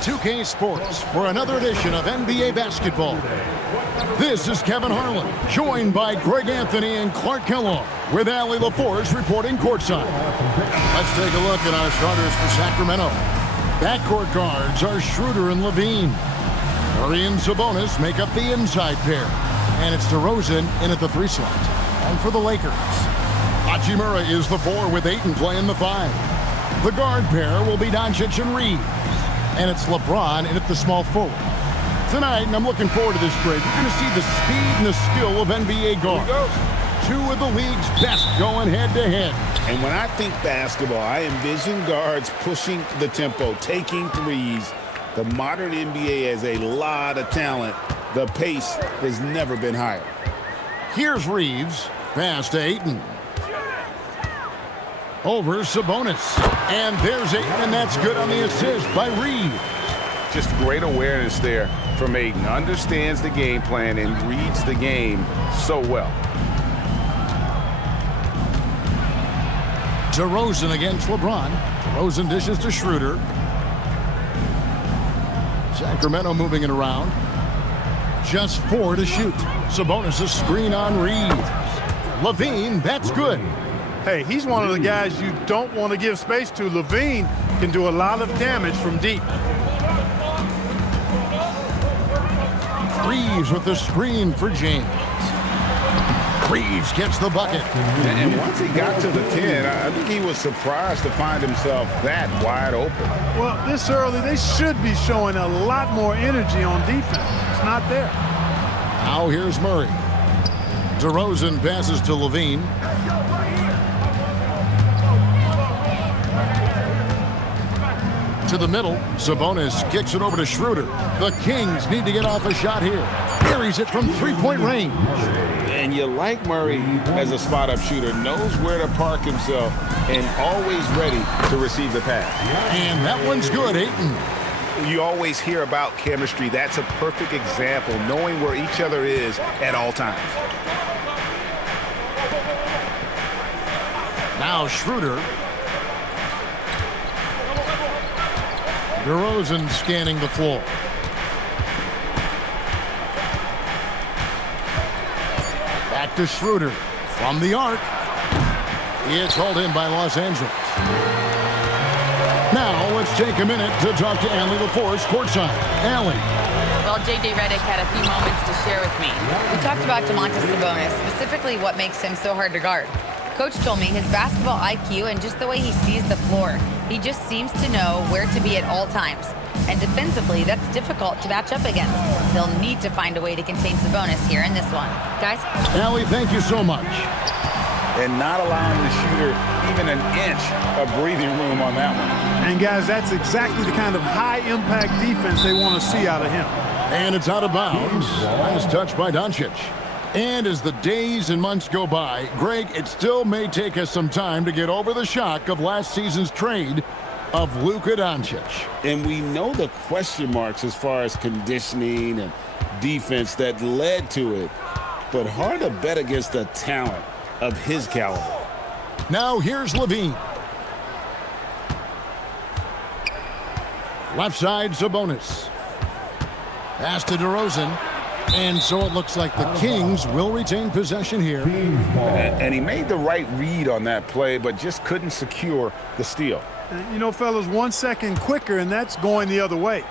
to 2K Sports for another edition of NBA basketball. This is Kevin Harlan, joined by Greg Anthony and Clark Kellogg, with Allie LaForce reporting courtside. Let's take a look at our starters for Sacramento. Backcourt guards are Schroeder and Levine. Murray and Sabonis make up the inside pair. And it's DeRozan in at the 3 slot. And for the Lakers, Hachimura is the 4 with Ayton playing the 5. The guard pair will be Doncic and Reeves. And it's LeBron in at the small forward. Tonight, and I'm looking forward to this, Greg, we're going to see the speed and the skill of NBA guards. 2 of the league's best going head-to-head. And when I think basketball, I envision guards pushing the tempo, taking threes. The modern NBA has a lot of talent. The pace has never been higher. Here's Reeves. Pass to Ayton. Over Sabonis. And there's Ayton, and that's good on the assist by Reeves. Just great awareness there from Ayton. Understands the game plan and reads the game so well. DeRozan against LeBron. DeRozan dishes to Schroeder. Sacramento moving it around. Just 4 to shoot. Sabonis a screen on Reeves. Levine, that's good. Hey, he's one of the guys you don't want to give space to. Levine can do a lot of damage from deep. Reeves with the screen for James. Reeves gets the bucket. And once he got to the 10, I think he was surprised to find himself that wide open. Well, this early, they should be showing a lot more energy on defense. It's not there. Now here's Murray. DeRozan passes to Levine. To the middle, Sabonis kicks it over to Schroeder. The Kings need to get off a shot here. Carries it from 3-point range. And you like Murray as a spot-up shooter, knows where to park himself, and always ready to receive the pass. And that one's good, Ayton. You always hear about chemistry. That's a perfect example, knowing where each other is at all times. Now Schroeder. DeRozan scanning the floor. Back to Schroeder from the arc. It's hauled in by Los Angeles. Now let's take a minute to talk to Allie LaForce courtside. Allie. Well, J.J. Redick had a few moments to share with me. We talked about Domantas Sabonis, specifically what makes him so hard to guard. Coach told me his basketball IQ and just the way he sees the floor. He just seems to know where to be at all times. And defensively, that's difficult to match up against. They'll need to find a way to contain Sabonis here in this one. Guys? Allie, thank you so much. And not allowing the shooter even an inch of breathing room on that one. And guys, that's exactly the kind of high-impact defense they want to see out of him. And it's out of bounds. Last touch by Doncic. And as the days and months go by, Greg, it still may take us some time to get over the shock of last season's trade of Luka Doncic. And we know the question marks as far as conditioning and defense that led to it. But hard to bet against the talent of his caliber. Now here's Levine. Left side, Sabonis. Pass to DeRozan. And so it looks like the Kings will retain possession here. And he made the right read on that play, but just couldn't secure the steal. You know, fellas, 1 second quicker, and that's going the other way.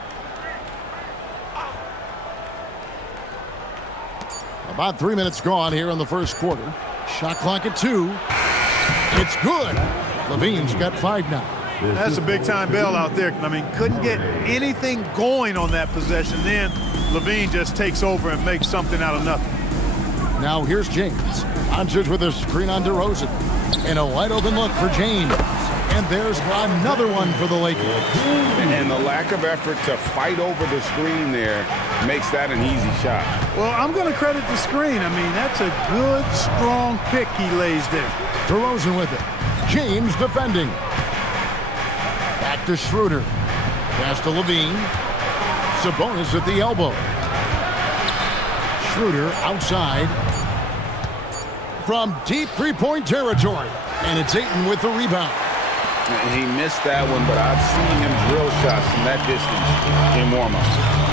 About 3 minutes gone here in the first quarter. Shot clock at 2. It's good. Levine's got 5 now. That's a big-time bailout there. I mean, couldn't get anything going on that possession. Then Levine just takes over and makes something out of nothing. Now here's James. Doncic with a screen on DeRozan. And a wide-open look for James. And there's another one for the Lakers. And the lack of effort to fight over the screen there makes that an easy shot. Well, I'm going to credit the screen. I mean, that's a good, strong pick he lays there. DeRozan with it. James defending. Back to Schroeder. Pass to Levine. Sabonis at the elbow. Schroeder outside. From deep 3-point territory. And it's Ayton with the rebound. He missed that one, but I've seen him drill shots from that distance in warm-up.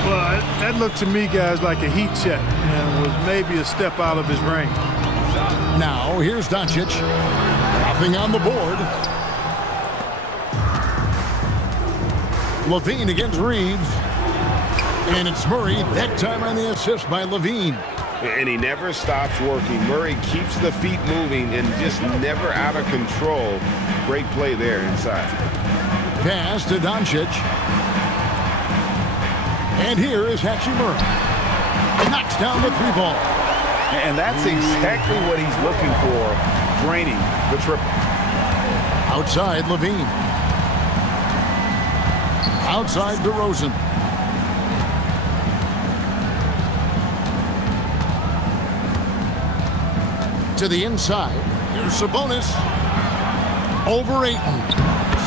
Well, that looked to me, guys, like a heat check and was maybe a step out of his range. Now, here's Doncic. Nothing on the board. LaVine against Reeves. And it's Murray, that time on the assist by LaVine. And he never stops working. Murray keeps the feet moving and just never out of control. Great play there inside. Pass to Doncic. And here is Hachimura. Knocks down the three ball. And that's exactly what he's looking for, draining the triple. Outside LaVine. Outside DeRozan. To the inside. Here's Sabonis. Over Ayton.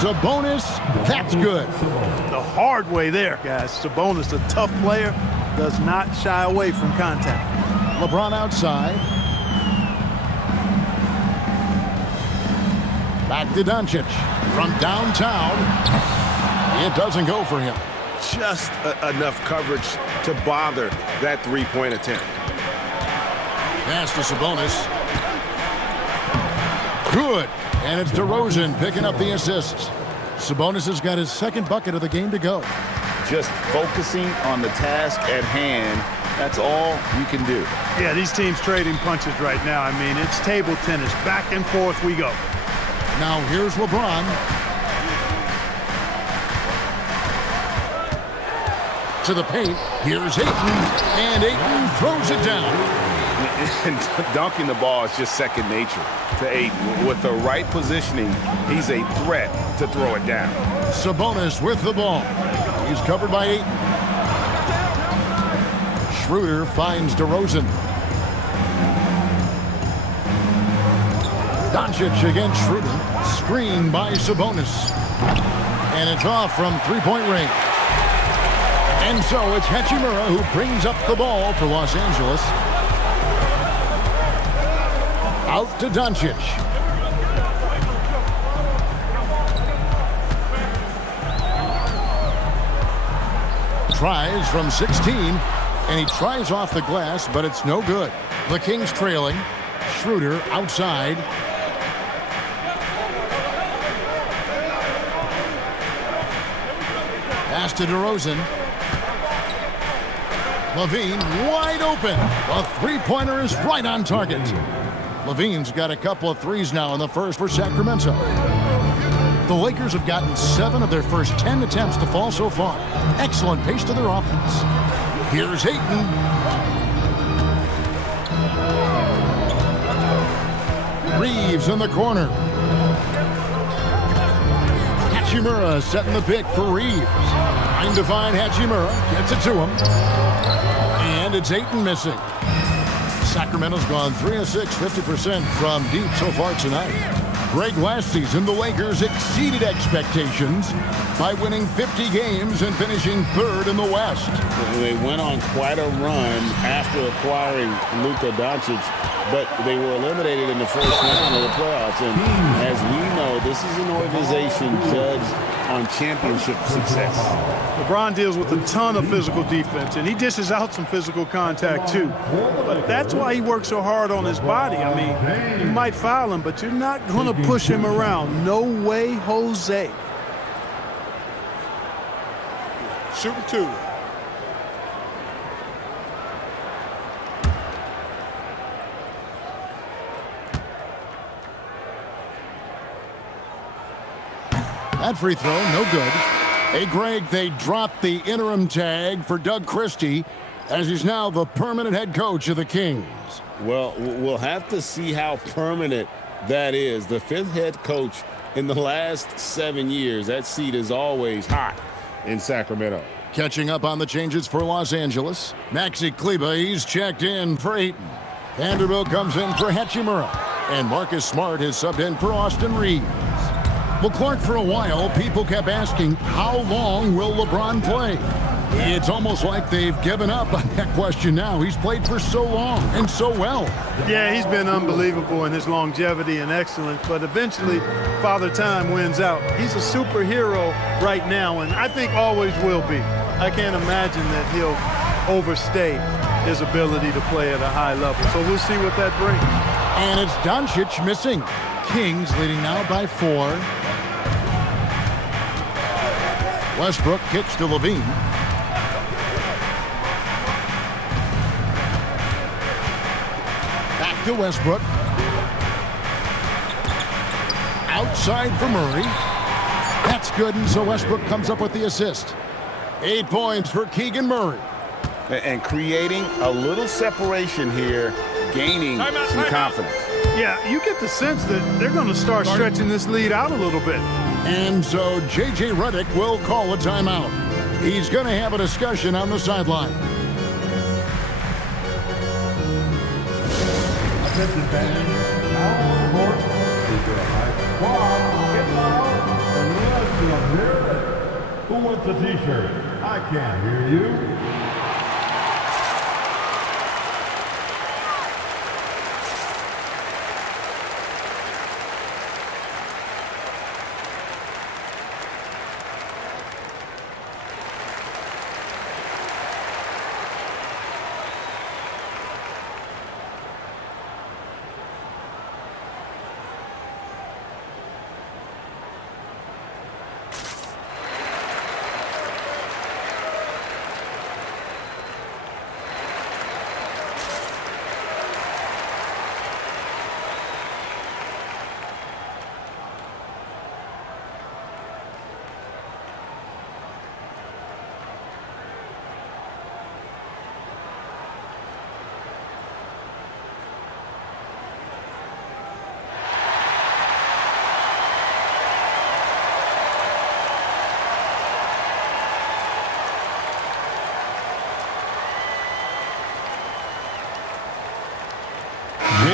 Sabonis, that's good. The hard way there, guys. Sabonis, a tough player, does not shy away from contact. LeBron outside. Back to Doncic. From downtown. It doesn't go for him. Just enough coverage to bother that three-point attempt. Pass to Sabonis. Good. And it's DeRozan picking up the assists. Sabonis has got his second bucket of the game to go. Just focusing on the task at hand. That's all you can do. Yeah, these teams trading punches right now. I mean, it's table tennis. Back and forth we go. Now here's LeBron. To the paint. Here's Ayton. And Ayton throws it down. And dunking the ball is just second nature to Ayton. With the right positioning, he's a threat to throw it down. Sabonis with the ball. He's covered by Ayton. Schroeder finds DeRozan. Doncic against Schroeder. Screen by Sabonis. And it's off from three-point range. And so it's Hachimura who brings up the ball for Los Angeles. Out to Doncic. Tries from 16, and he tries off the glass, but it's no good. The Kings trailing. Schroeder outside. Pass to DeRozan. LaVine wide open. The three-pointer is right on target. LaVine's got a couple of threes now in the first for Sacramento. The Lakers have gotten 7 of their first 10 attempts to fall so far. Excellent pace to their offense. Here's Ayton. Reeves in the corner. Hachimura setting the pick for Reeves. Trying to find Hachimura. Gets it to him. And it's Ayton missing. Sacramento's gone 3 of 6, 50% from deep so far tonight. Greg, last season, the Lakers exceeded expectations by winning 50 games and finishing 3rd in the West. They went on quite a run after acquiring Luka Doncic, but they were eliminated in the first round of the playoffs. And as we know, this is an organization judged on championship success. LeBron deals with a ton of physical defense, and he dishes out some physical contact too. But that's why he works so hard on his body. I mean, you might foul him, but you're not going to push him around. No way, Jose. Shooting 2. That free throw, no good. Hey, Greg, they dropped the interim tag for Doug Christie as he's now the permanent head coach of the Kings. Well, we'll have to see how permanent that is. The 5th head coach in the last 7 years. That seat is always hot in Sacramento. Catching up on the changes for Los Angeles. Maxi Kleber, he's checked in for Ayton. Vanderbilt comes in for Hachimura. And Marcus Smart is subbed in for Austin Reeves. Well, Clark, for a while, people kept asking, how long will LeBron play? It's almost like they've given up on that question now. He's played for so long and so well. Yeah, he's been unbelievable in his longevity and excellence, but eventually Father Time wins out. He's a superhero right now, and I think always will be. I can't imagine that he'll overstay his ability to play at a high level. So we'll see what that brings. And it's Doncic missing. Kings leading now by 4. Westbrook kicks to Levine. Back to Westbrook. Outside for Murray. That's good, and so Westbrook comes up with the assist. 8 points for Keegan Murray. And creating a little separation here, gaining some confidence. Yeah, you get the sense that they're going to start stretching this lead out a little bit. And so J.J. Redick will call a timeout. He's going to have a discussion on the sideline. Attention fans, now on the court is your high squad. Get loud and let's hear it. Who wants a t-shirt? I can't hear you.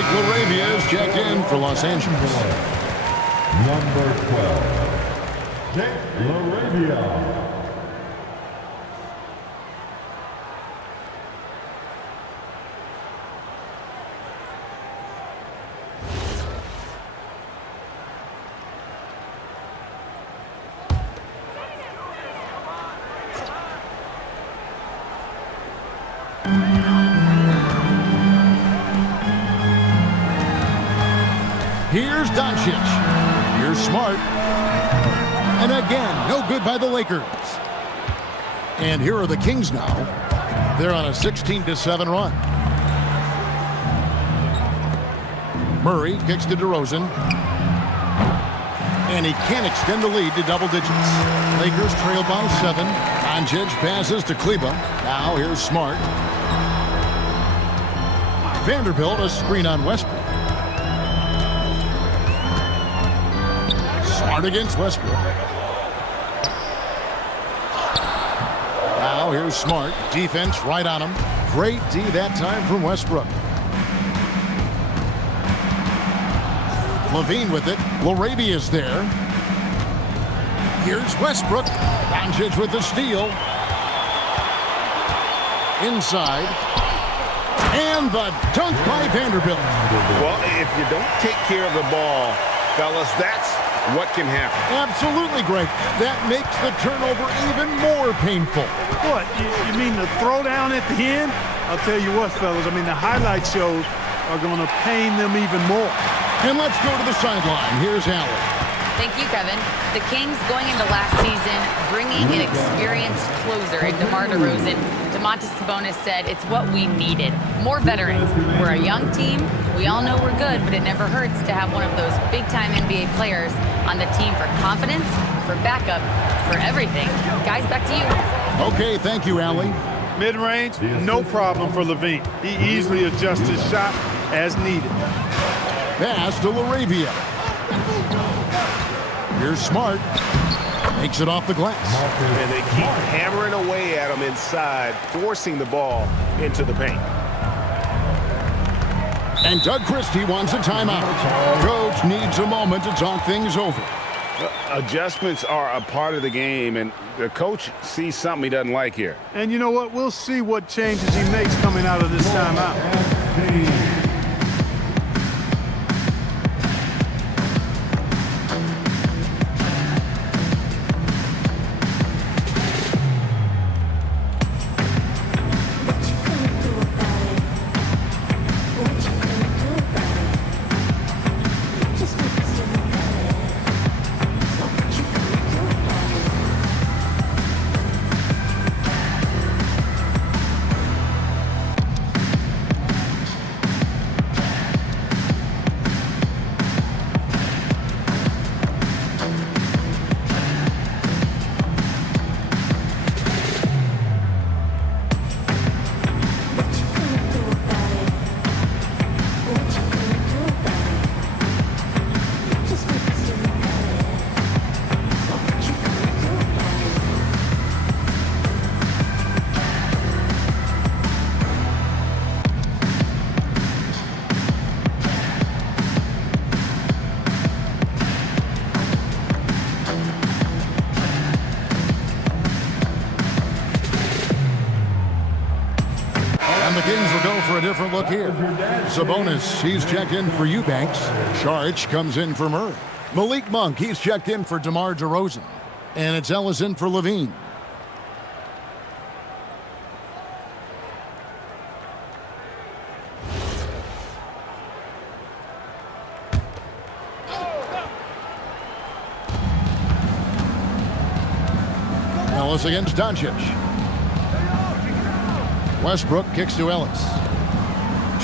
LaRavia is checked in for Los Angeles. Number 12, Jake LaRavia. Here's Doncic. Here's Smart. And again, no good by the Lakers. And here are the Kings now. They're on a 16-7 run. Murray kicks to DeRozan. And he can't extend the lead to double digits. Lakers trail by 7. Doncic passes to Kleba. Now here's Smart. Vanderbilt a screen on Westbrook. Smart against Westbrook. Now here's Smart. Defense right on him. Great D that time from Westbrook. Levine with it. LaRavia's there. Here's Westbrook. Doncic with the steal. Inside. And the dunk by Vanderbilt. Well, if you don't take care of the ball, fellas, that's what can happen. Absolutely, Greg. That makes the turnover even more painful. What, you mean the throwdown at the end? I'll tell you what, fellas, I mean, the highlight shows are going to pain them even more. And let's go to the sideline. Here's Allen. Thank you, Kevin. The Kings going into last season, bringing an experienced closer in DeMar DeRozan. Domantas Sabonis said it's what we needed. More veterans. We're a young team. We all know we're good, but it never hurts to have one of those big-time NBA players on the team for confidence, for backup, for everything. Guys, back to you. Okay, thank you, Allie. Mid-range, no problem for Levine. He easily adjusts his shot as needed. Pass to LaRavia. Here's Smart. Makes it off the glass. And they keep hammering away at him inside, forcing the ball into the paint. And Doug Christie wants a timeout. Coach needs a moment to talk things over. Adjustments are a part of the game, and the coach sees something he doesn't like here. And you know what? We'll see what changes he makes coming out of this timeout. The Kings will go for a different look here. Sabonis, he's checked in for Eubanks. Sharch comes in for Murray. Malik Monk, he's checked in for DeMar DeRozan. And it's Ellis in for Levine. Ellis against Doncic. Westbrook kicks to Ellis.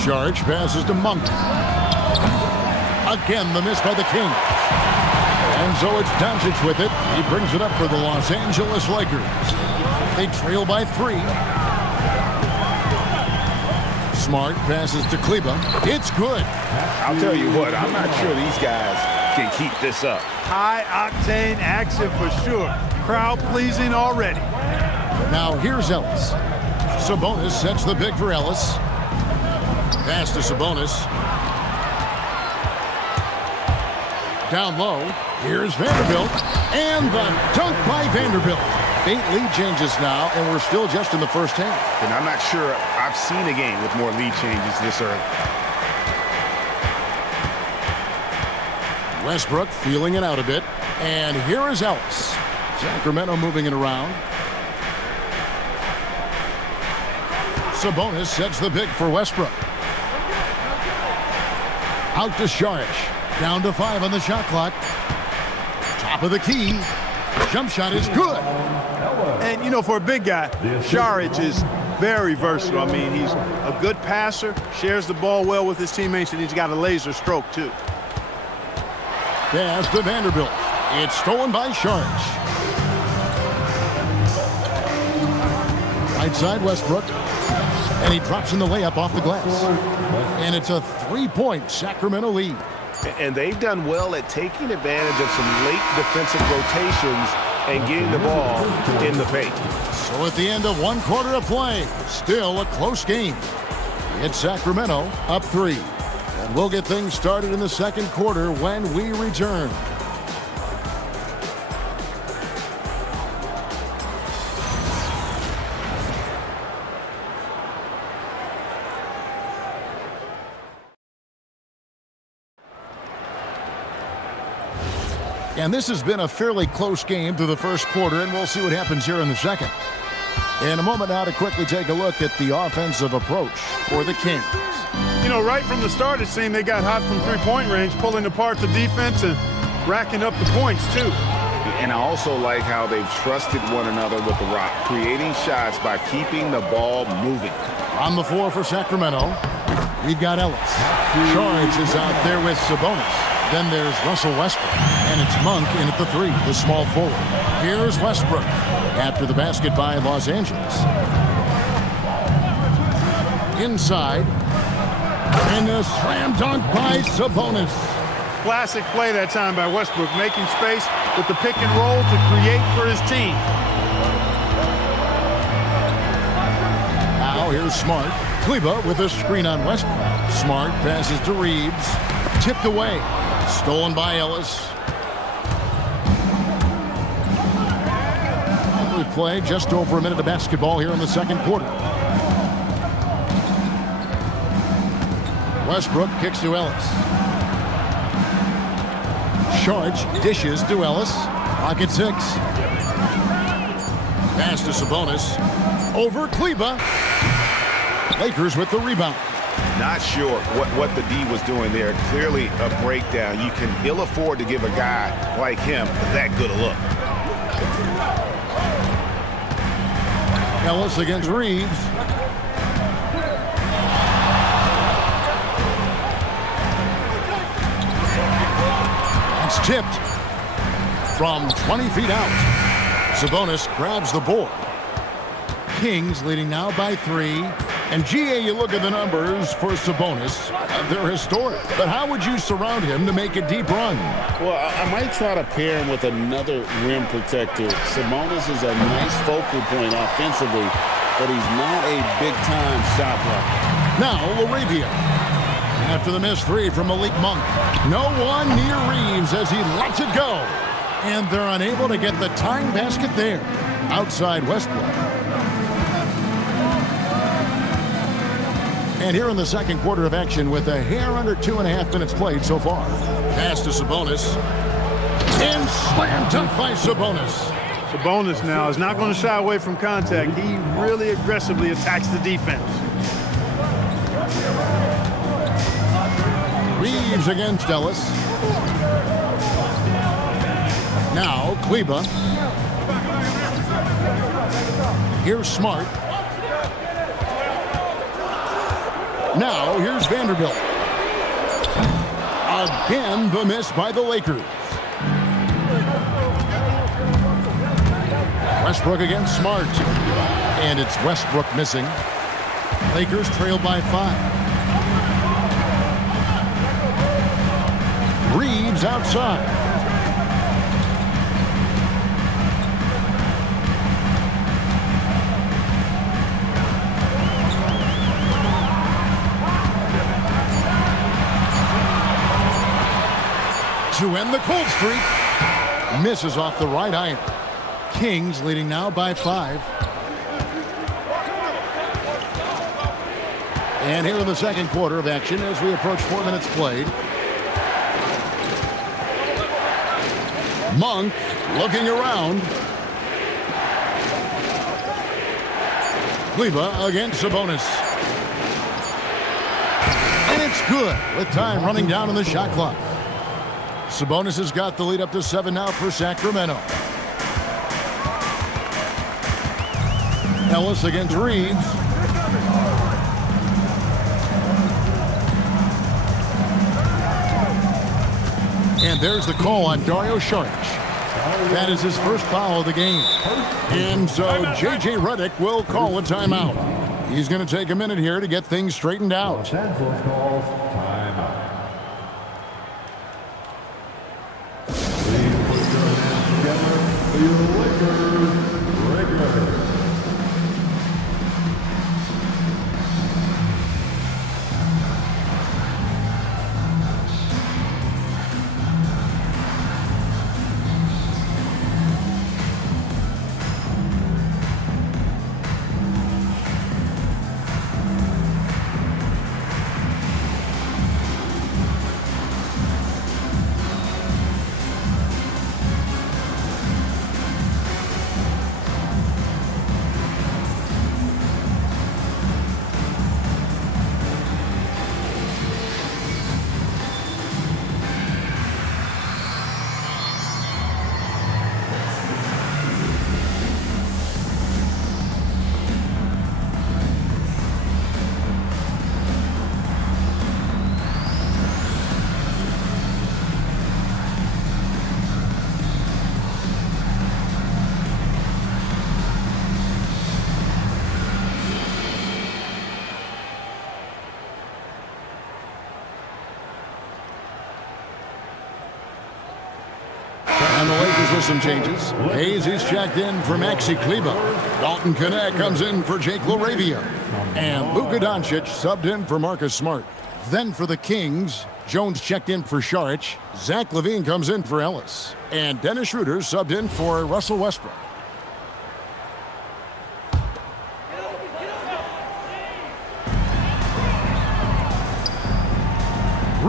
Sharch passes to Monk. Again, the miss by the Kings. And so it's Doncic with it. He brings it up for the Los Angeles Lakers. They trail by 3. Smart passes to Kleba. It's good. I'll tell you what, I'm not sure these guys can keep this up. High-octane action for sure. Crowd-pleasing already. Now here's Ellis. Sabonis sets the pick for Ellis. Pass to Sabonis. Down low. Here's Vanderbilt. And the dunk by Vanderbilt. 8 lead changes now, and we're still just in the first half. And I'm not sure I've seen a game with more lead changes this early. Westbrook feeling it out a bit. And here is Ellis. Sacramento moving it around. Sabonis sets the pick for Westbrook. Out to Sharch. Down to 5 on the shot clock. Top of the key. Jump shot is good. And, you know, for a big guy, Sharch is very versatile. I mean, he's a good passer, shares the ball well with his teammates, and he's got a laser stroke, too. Pass to Vanderbilt. It's stolen by Sharch. Right side, Westbrook. And he drops in the layup off the glass. And it's a 3-point Sacramento lead. And they've done well at taking advantage of some late defensive rotations and getting the ball in the paint. So at the end of 1 quarter of play, still a close game. It's Sacramento up 3. And we'll get things started in the second quarter when we return. And this has been a fairly close game through the first quarter, and we'll see what happens here in the second. In a moment now to quickly take a look at the offensive approach for the Kings. You know, right from the start, it seemed they got hot from three-point range, pulling apart the defense and racking up the points, too. And I also like how they've trusted one another with the rock, creating shots by keeping the ball moving. On the floor for Sacramento, we've got Ellis. Sharch is out there with Sabonis. Then there's Russell Westbrook, and it's Monk in at the 3, the small forward. Here's Westbrook after the basket by Los Angeles. Inside, and a slam dunk by Sabonis. Classic play that time by Westbrook, making space with the pick and roll to create for his team. Now here's Smart. Kleba with a screen on Westbrook. Smart passes to Reeves. Tipped away. Stolen by Ellis. We've played just over a minute of basketball here in the second quarter. Westbrook kicks to Ellis. Sharch dishes to Ellis. Pocket 6. Pass to Sabonis. Over Kleba. Lakers with the rebound. Not sure what the D was doing there. Clearly a breakdown. You can ill afford to give a guy like him that good a look. Ellis against Reeves. It's tipped from 20 feet out. Sabonis grabs the board. Kings leading now by 3. And GA, you look at the numbers for Sabonis, they're historic. But how would you surround him to make a deep run? Well, I might try to pair him with another rim protector. Sabonis is a nice focal point offensively, but he's not a big-time shot blocker. Now, LaRavia. After the missed 3 from Malik Monk. No one near Reeves as he lets it go. And they're unable to get the tying basket there. Outside Westbrook. And here in the second quarter of action with a hair under 2.5 minutes played so far. Pass to Sabonis. And slam dunk by Sabonis. Sabonis now is not going to shy away from contact. He really aggressively attacks the defense. Reeves against Ellis. Now Kleba. Here's Smart. Now here's Vanderbilt. Again the miss by the Lakers. Westbrook against Smart. And it's Westbrook missing. Lakers trail by 5. Reeves outside. To end the cold streak. Misses off the right iron. Kings leading now by 5. And here in the second quarter of action as we approach 4 minutes played. Monk looking around. Kleba against Sabonis. And it's good with time running down on the shot clock. Sabonis has got the lead up to 7 now for Sacramento. Ellis against Reeves. And there's the call on Dario Saric. That is his first foul of the game. And so J.J. Redick will call a timeout. He's going to take a minute here to get things straightened out. Los Angeles calls timeout. Please put your hands together for your Lakers regular. And the Lakers with some changes. Hayes is checked in for Maxi Kleba. Dalton Knecht comes in for Jake LaRavia. And Luka Doncic subbed in for Marcus Smart. Then for the Kings, Jones checked in for Saric. Zach LaVine comes in for Ellis. And Dennis Schroeder subbed in for Russell Westbrook.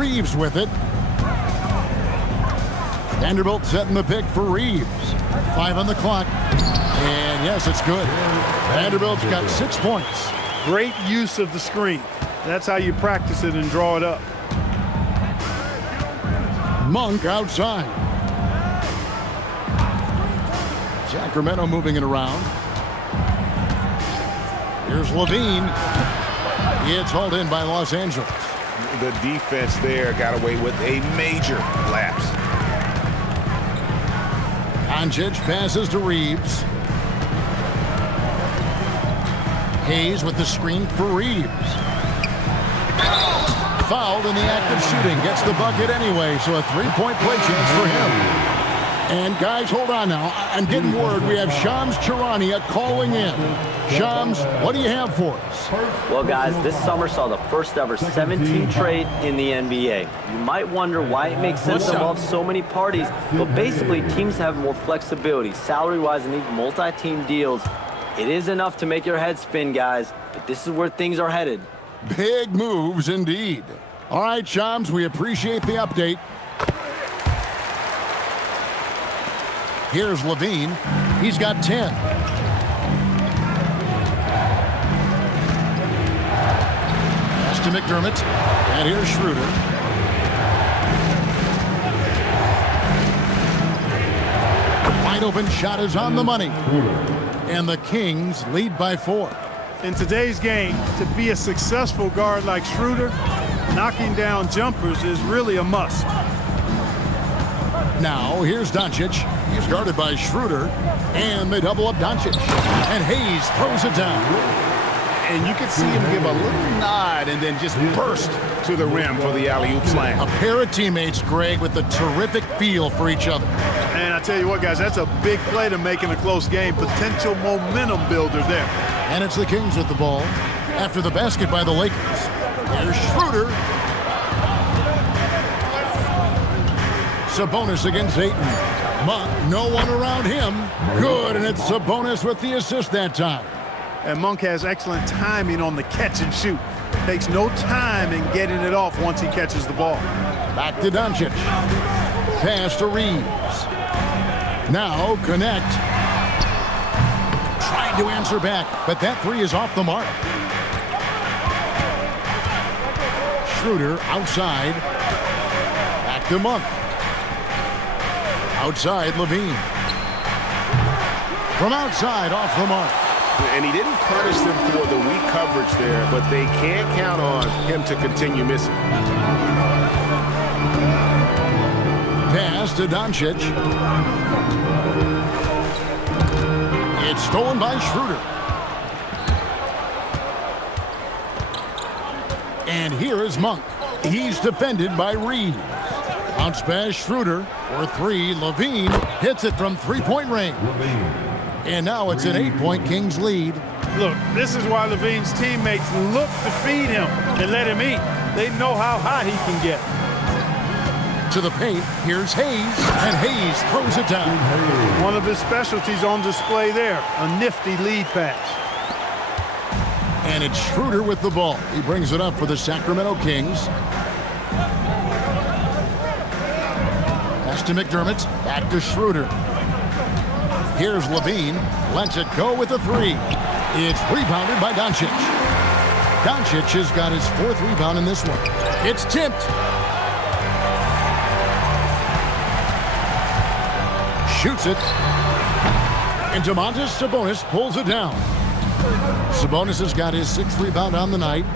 Reeves with it. Vanderbilt setting the pick for Reeves. 5 on the clock. And yes, it's good. Vanderbilt's got 6 points. Great use of the screen. That's how you practice it and draw it up. Monk outside. Sacramento moving it around. Here's Levine. It's hauled in by Los Angeles. The defense there got away with a major lapse. Doncic passes to Reeves. Hayes with the screen for Reeves. Fouled in the act of shooting. Gets the bucket anyway, so a 3-point play chance for him. And guys, hold on now. I'm getting word we have Shams Charania calling in. Shams, what do you have for us? Well, guys, this summer saw the first ever 17 trade in the NBA. You might wonder why it makes sense to involve so many parties, but basically teams have more flexibility salary-wise in these multi-team deals. It is enough to make your head spin, guys, but this is where things are headed. Big moves indeed. All right, Shams, we appreciate the update. Here's Levine. He's got 10. Pass to McDermott. And here's Schroeder. Wide open shot is on the money. And the Kings lead by 4. In today's game, to be a successful guard like Schroeder, knocking down jumpers is really a must. Now, here's Doncic. He's guarded by Schroeder, and they double up Doncic. And Hayes throws it down. And you can see him give a little nod and then just burst to the rim for the alley-oop slam. A pair of teammates, Greg, with a terrific feel for each other. And I tell you what, guys, that's a big play to make in a close game. Potential momentum builder there. And it's the Kings with the ball after the basket by the Lakers. Here's Schroeder. Sabonis against Ayton. Monk, no one around him. Good, and it's Sabonis with the assist that time. And Monk has excellent timing on the catch and shoot. Takes no time in getting it off once he catches the ball. Back to Doncic. Pass to Reeves. Now connect. Trying to answer back, but that 3 is off the mark. Schroeder outside. Back to Monk. Outside, Levine. From outside, off the mark. And he didn't punish them for the weak coverage there, but they can't count on him to continue missing. Pass to Doncic. It's stolen by Schroeder. And here is Monk. He's defended by Reeves. Bounce pass Schroeder for 3. Levine hits it from 3-point range. And now it's an 8-point Kings lead. Look, this is why Levine's teammates look to feed him and let him eat. They know how hot he can get. To the paint, here's Hayes, and Hayes throws it down. One of his specialties on display there, a nifty lead pass. And it's Schroeder with the ball. He brings it up for the Sacramento Kings. Pass to McDermott, back to Schroeder. Here's Levine, lets it go with a 3. It's rebounded by Doncic. Doncic has got his 4th rebound in this one. It's tipped. Shoots it. And Domantas Sabonis pulls it down. Sabonis has got his 6th rebound on the night.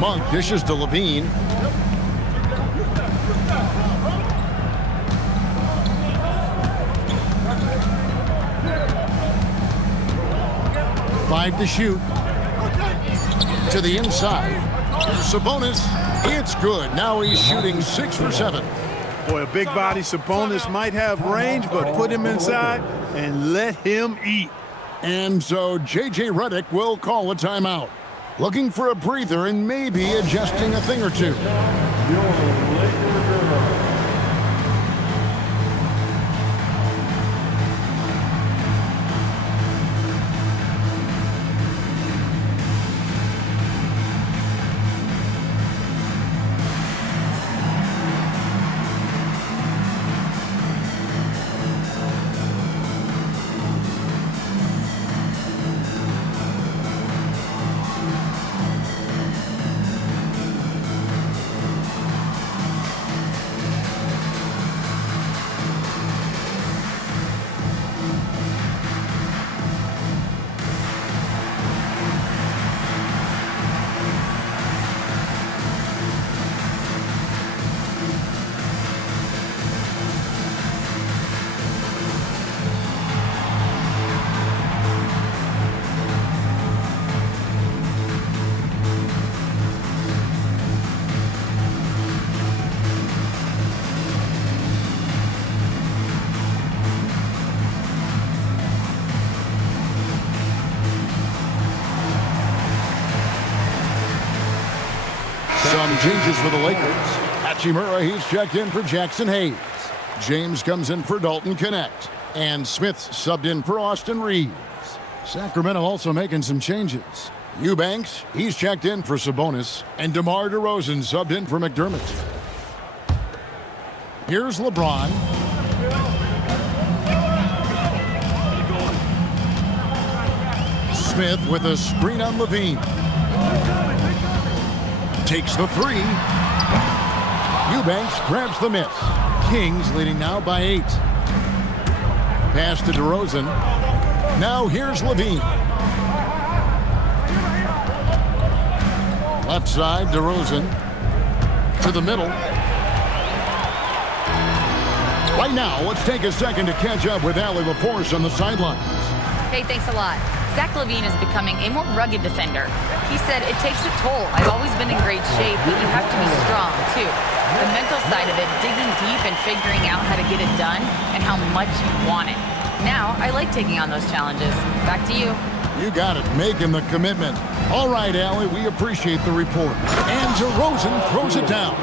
Monk dishes to Levine. Five to shoot. To the inside. Sabonis. It's good. Now he's shooting 6 for 7. Boy, a big body Sabonis might have range, but put him inside and let him eat. And so J.J. Redick will call a timeout. Looking for a breather and maybe adjusting a thing or two. Some changes for the Lakers. Hachimura, he's checked in for Jackson Hayes. James comes in for Dalton Connect. And Smith's subbed in for Austin Reeves. Sacramento also making some changes. Eubanks, he's checked in for Sabonis. And DeMar DeRozan subbed in for McDermott. Here's LeBron. Smith with a screen on Levine. Takes the three. Eubanks grabs the miss. Kings leading now by 8. Pass to DeRozan. Now here's Levine. Left side, DeRozan. To the middle. Right now, let's take a second to catch up with Allie LaForce on the sidelines. Hey, thanks a lot. Zach LaVine is becoming a more rugged defender. He said, it takes a toll. I've always been in great shape, but you have to be strong, too. The mental side of it, digging deep and figuring out how to get it done and how much you want it. Now, I like taking on those challenges. Back to you. You got it, making the commitment. All right, Allie, we appreciate the report. And DeRozan throws it down.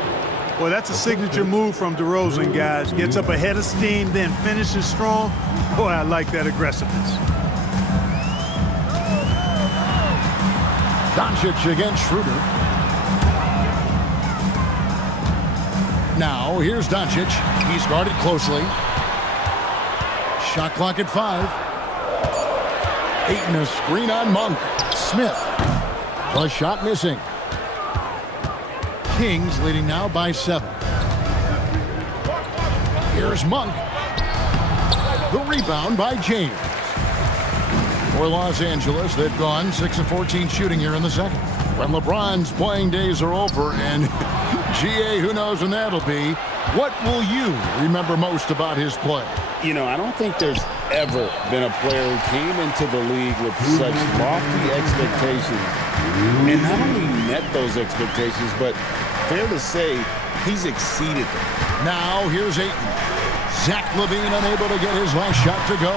Well, that's a signature move from DeRozan, guys. Gets up ahead of steam, then finishes strong. Boy, I like that aggressiveness. Doncic against Schroeder. Now, here's Doncic. He's guarded closely. Shot clock at 5. Ayton a screen on Monk. Smith. The shot missing. Kings leading now by 7. Here's Monk. The rebound by James. For Los Angeles, they've gone 6 of 14 shooting here in the second. When LeBron's playing days are over, and GA, who knows when that'll be, what will you remember most about his play? You know, I don't think there's ever been a player who came into the league with such lofty expectations and not only met those expectations, but fair to say, he's exceeded them. Now, here's Ayton. Zach LaVine unable to get his last shot to go.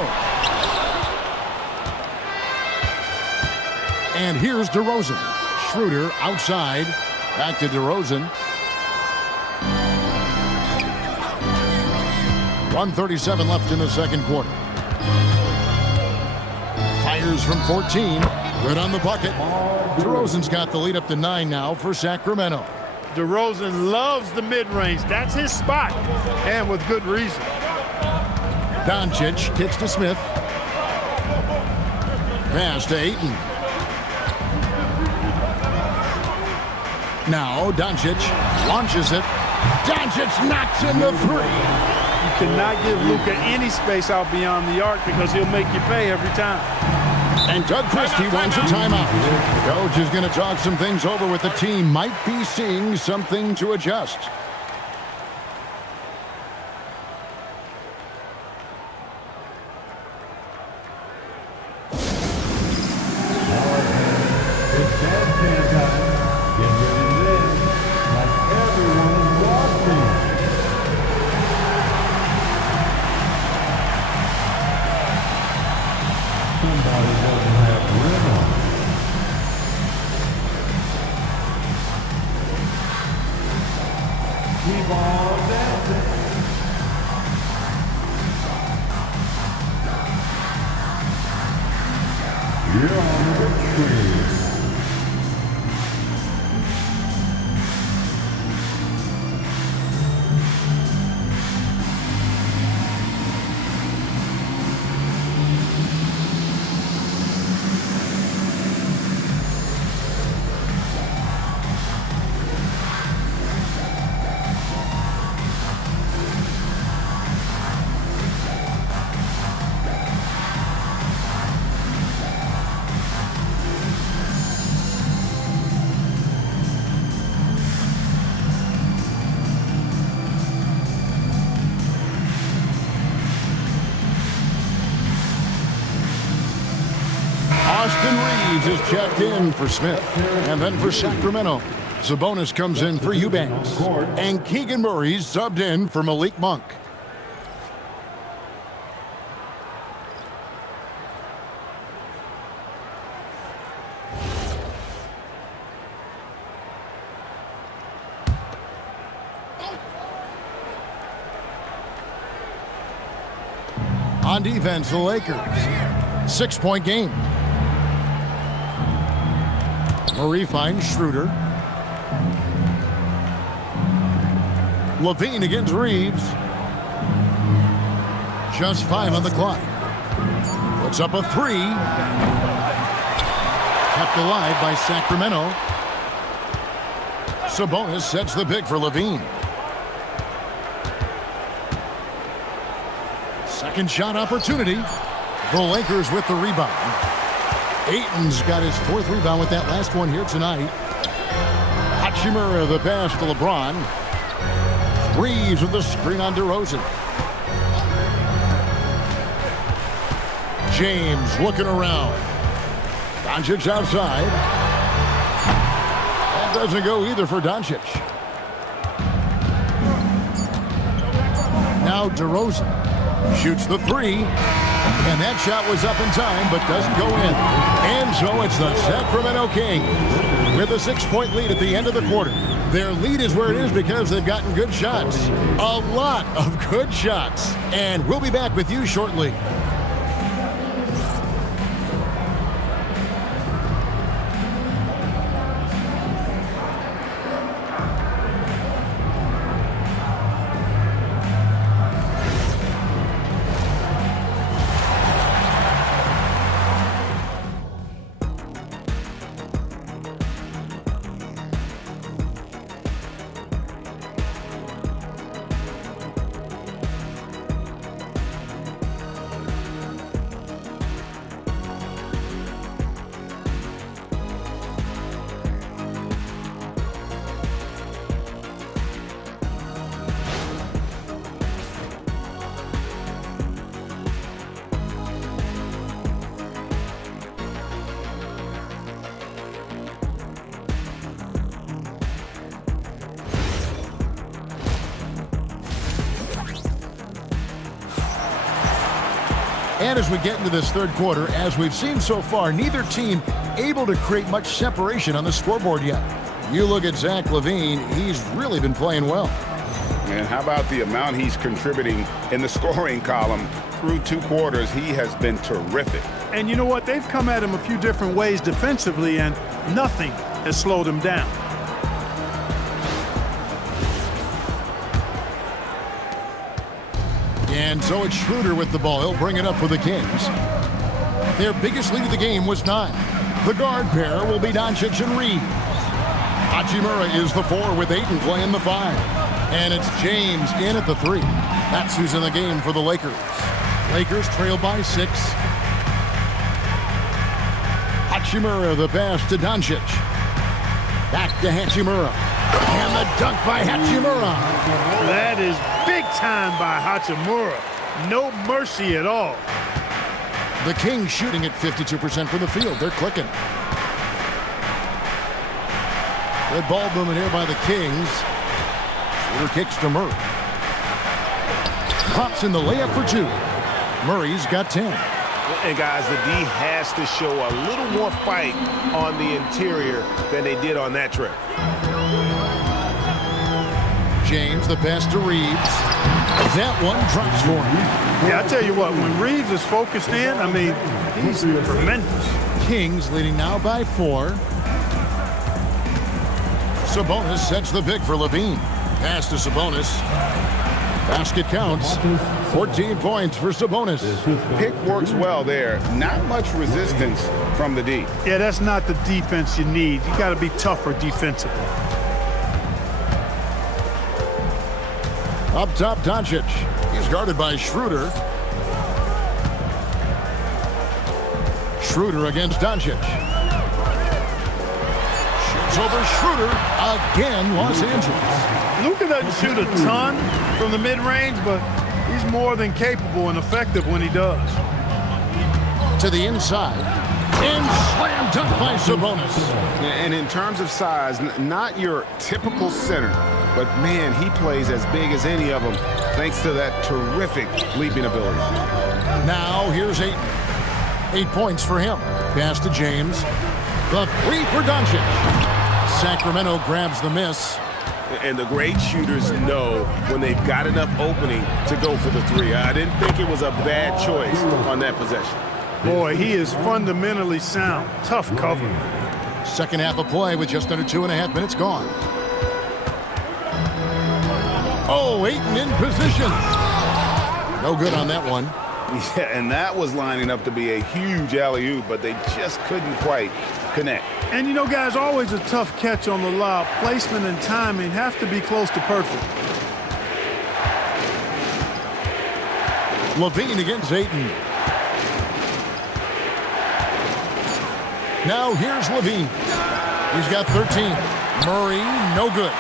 And here's DeRozan. Schroeder outside. Back to DeRozan. 1:37 left in the second quarter. Fires from 14. Good on the bucket. DeRozan's got the lead up to 9 now for Sacramento. DeRozan loves the mid-range. That's his spot, and with good reason. Doncic kicks to Smith. Pass to Ayton. Now Doncic launches it. Doncic knocks in the 3. You cannot give Luka any space out beyond the arc because he'll make you pay every time. And Doug Christie wants a timeout. The coach is going to talk some things over with the team. Might be seeing something to adjust. Austin Reeves is checked in for Smith. And then for Sacramento, Sabonis comes in for Eubanks. And Keegan Murray's subbed in for Malik Monk. On defense, the Lakers. 6-point game. Murray finds Schroeder. Levine against Reeves. Just 5 on the clock. Puts up a 3. Kept alive by Sacramento. Sabonis sets the pick for Levine. Second shot opportunity. The Lakers with the rebound. Ayton's got his 4th rebound with that last one here tonight. Hachimura the pass to LeBron. Reeves with the screen on DeRozan. James looking around. Doncic outside. That doesn't go either for Doncic. Now DeRozan shoots the 3. And that shot was up in time, but doesn't go in. And so it's the Sacramento Kings with a 6-point lead at the end of the quarter. Their lead is where it is because they've gotten good shots. A lot of good shots. And we'll be back with you shortly. And as we get into this third quarter, as we've seen so far, neither team able to create much separation on the scoreboard yet. You look at Zach LaVine, he's really been playing well. And how about the amount he's contributing in the scoring column? Through 2 quarters, he has been terrific. And you know what? They've come at him a few different ways defensively, and nothing has slowed him down. And so it's Schroeder with the ball. He'll bring it up for the Kings. Their biggest lead of the game was 9. The guard pair will be Doncic and Reeves. Hachimura is the 4 with Ayton playing the 5. And it's James in at the 3. That's who's in the game for the Lakers. Lakers trail by 6. Hachimura the pass to Doncic. Back to Hachimura. And the dunk by Hachimura. That is big time by Hachimura. No mercy at all. The Kings shooting at 52% from the field. They're clicking. Good ball movement here by the Kings. Shooter kicks to Murray. Pops in the layup for 2. Murray's got 10. And guys, the D has to show a little more fight on the interior than they did on that trip. James, the pass to Reeves. That one drops for him. Yeah, I tell you what, when Reeves is focused in, I mean, he's tremendous. Kings leading now by 4. Sabonis sets the pick for Levine. Pass to Sabonis. Basket counts. 14 points for Sabonis. Pick works well there. Not much resistance from the D. Yeah, that's not the defense you need. You got to be tougher defensively. Up top, Doncic. He's guarded by Schroeder. Schroeder against Doncic. Shoots over Schroeder. Again, Los Angeles. Luka doesn't shoot a ton from the mid-range, but he's more than capable and effective when he does. To the inside. And slam dunk by Sabonis. And in terms of size, not your typical center, but man, he plays as big as any of them thanks to that terrific leaping ability. Now here's Ayton. 8 points for him. Pass to James. The 3 for Doncic. Sacramento grabs the miss. And the great shooters know when they've got enough opening to go for the three. I didn't think it was a bad choice on that possession. Boy, he is fundamentally sound. Tough cover. Second half of play with just under 2.5 minutes gone. Oh, Ayton in position. No good on that one. Yeah, and that was lining up to be a huge alley-oop, but they just couldn't quite connect. And you know, guys, always a tough catch on the lob. Placement and timing have to be close to perfect. Levine against Ayton. Now here's Levine. He's got 13. Murray, no good.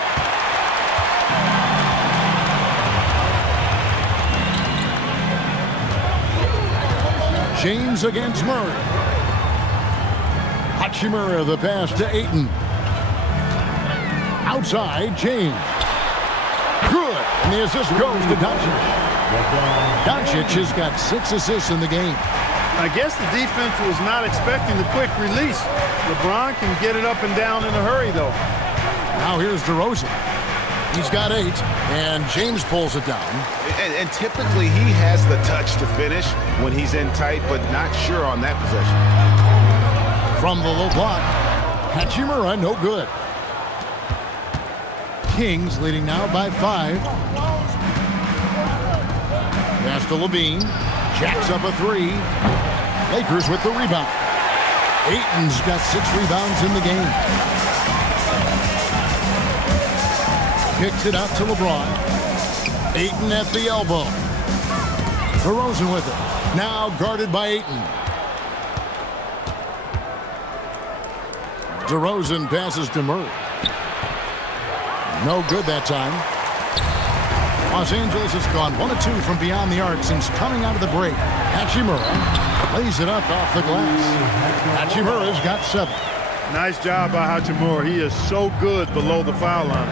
James against Murray. Hachimura, the pass to Ayton. Outside, James. Good. And the assist goes to Doncic. Doncic has got 6 assists in the game. I guess the defense was not expecting the quick release. LeBron can get it up and down in a hurry, though. Now here's DeRozan. He's got 8, and James pulls it down. And typically he has the touch to finish when he's in tight, but not sure on that possession. From the low block, Hachimura, no good. Kings leading now by 5. Pass to Levine. Jacks up a 3. Lakers with the rebound. Ayton's got 6 rebounds in the game. Kicks it out to LeBron. Ayton at the elbow. DeRozan with it. Now guarded by Ayton. DeRozan passes to Murray. No good that time. Los Angeles has gone 1 of 2 from beyond the arc since coming out of the break. Hachimura lays it up off the glass. Hachimura's got 7. Nice job by Hachimura. He is so good below the foul line.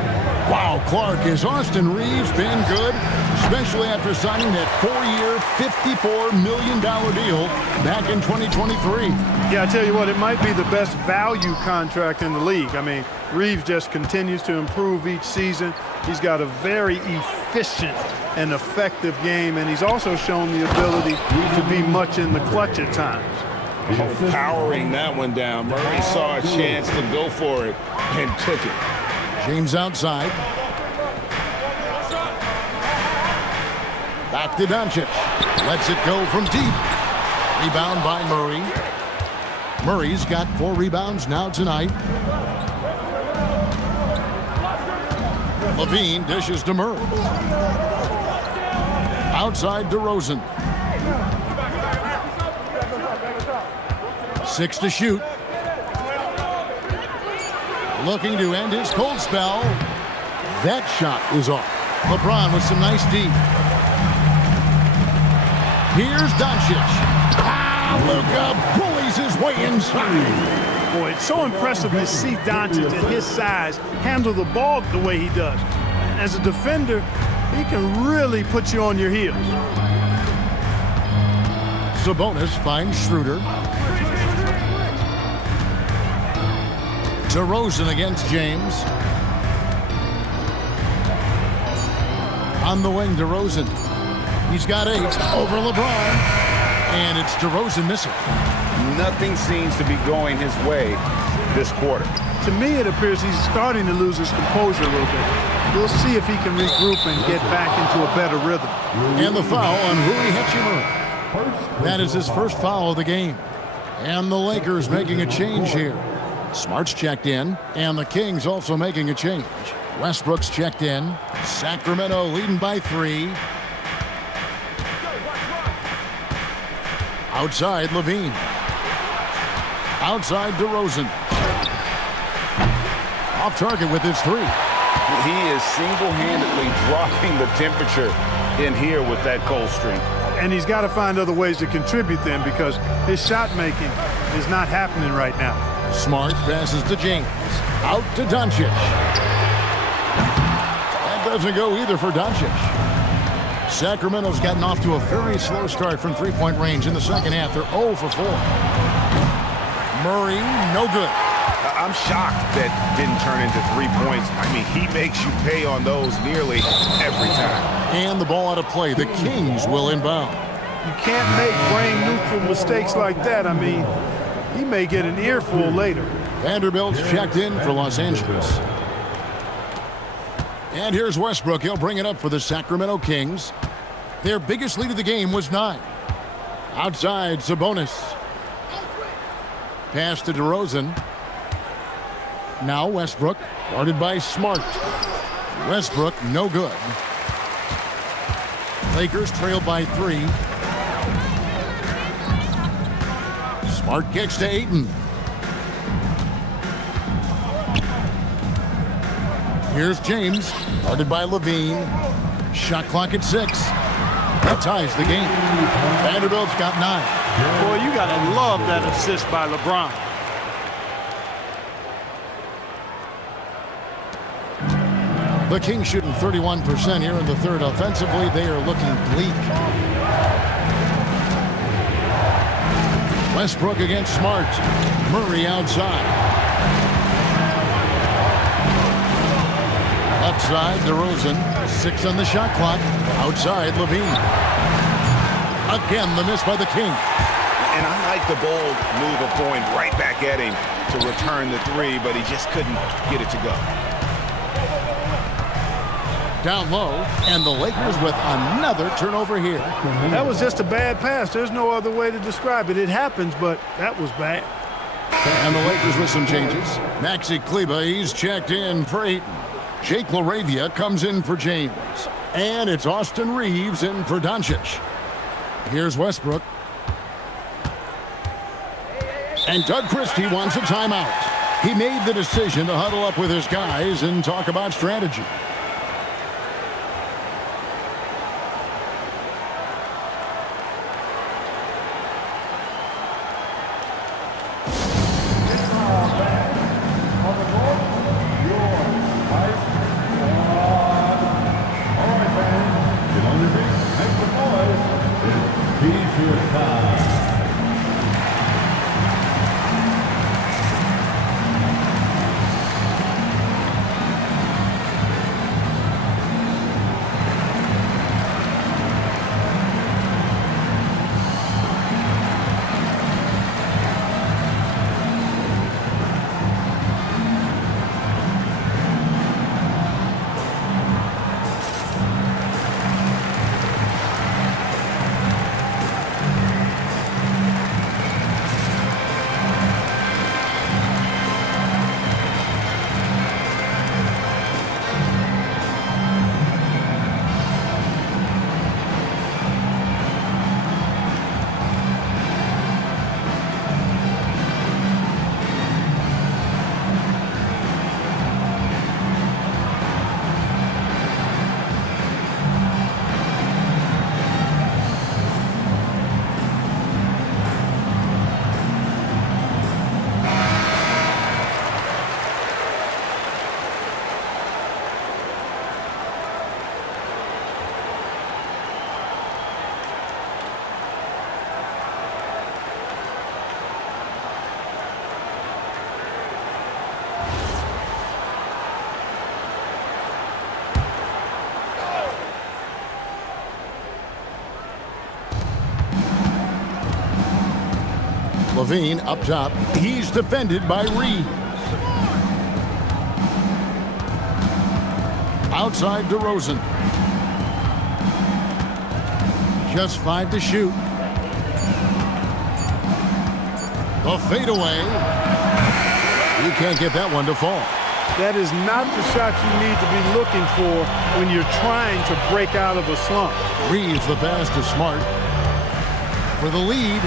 Wow, Clark, has Austin Reeves been good, especially after signing that 4-year, $54 million deal back in 2023? Yeah, I tell you what, it might be the best value contract in the league. I mean, Reeves just continues to improve each season. He's got a very efficient and effective game, and he's also shown the ability to be much in the clutch at times. Oh, powering that one down. Murray saw a chance to go for it and took it. James outside. Back to Doncic. Lets it go from deep. Rebound by Murray. Murray's got 4 rebounds now tonight. Levine dishes to Murray. Outside DeRozan. 6 to shoot. Looking to end his cold spell. That shot is off. LeBron with some nice D. Here's Doncic. Luka bullies his way inside. Boy, it's so impressive to see Doncic at his size handle the ball the way he does. As a defender, he can really put you on your heels. Sabonis finds Schroeder. DeRozan against James. On the wing, DeRozan. He's got 8 over LeBron. And it's DeRozan missing. Nothing seems to be going his way this quarter. To me, it appears he's starting to lose his composure a little bit. We'll see if he can regroup and get back into a better rhythm. And the foul on Rui Hachimura. That is his first foul of the game. And the Lakers making a change here. Smart's checked in, and the Kings also making a change. Westbrook's checked in. Sacramento leading by 3. Outside, Levine. Outside, DeRozan. Off target with his 3. He is single-handedly dropping the temperature in here with that cold streak. And he's got to find other ways to contribute then, because his shot making is not happening right now. Smart passes to James. Out to Doncic. That doesn't go either for Doncic. Sacramento's gotten off to a very slow start from 3-point range in the second half. They're 0 for 4. Murray, no good. I'm shocked that didn't turn into 3 points. I mean, he makes you pay on those nearly every time. And the ball out of play. The Kings will inbound. You can't make brain-neutral mistakes like that. I mean, he may get an earful later. Vanderbilt's checked in for Los Angeles. And here's Westbrook. He'll bring it up for the Sacramento Kings. Their biggest lead of the game was 9. Outside, Sabonis. Pass to DeRozan. Now Westbrook, guarded by Smart. Westbrook, no good. Lakers trail by 3. Smart kicks to Ayton. Here's James, guarded by Levine. Shot clock at 6. That ties the game. Vanderbilt's got 9. Boy, you got to love that assist by LeBron. The Kings shooting 31% here in the third. Offensively, they are looking bleak. Westbrook against Smart. Murray outside. Left side, DeRozan. 6 on the shot clock. Outside, Levine. Again, the miss by the Kings. And I like the bold move of going right back at him to return the 3, but he just couldn't get it to go. Down low, and the Lakers with another turnover here. That was just a bad pass. There's no other way to describe it. It happens, but that was bad. And the Lakers with some changes. Maxi Kleber, he's checked in for Ayton. Jake LaRavia comes in for James. And it's Austin Reeves in for Doncic. Here's Westbrook. And Doug Christie wants a timeout. He made the decision to huddle up with his guys and talk about strategy. Levine up top. He's defended by Reeves. Outside DeRozan. Just 5 to shoot. The fadeaway. You can't get that one to fall. That is not the shot you need to be looking for when you're trying to break out of a slump. Reeves the pass to Smart. For the lead.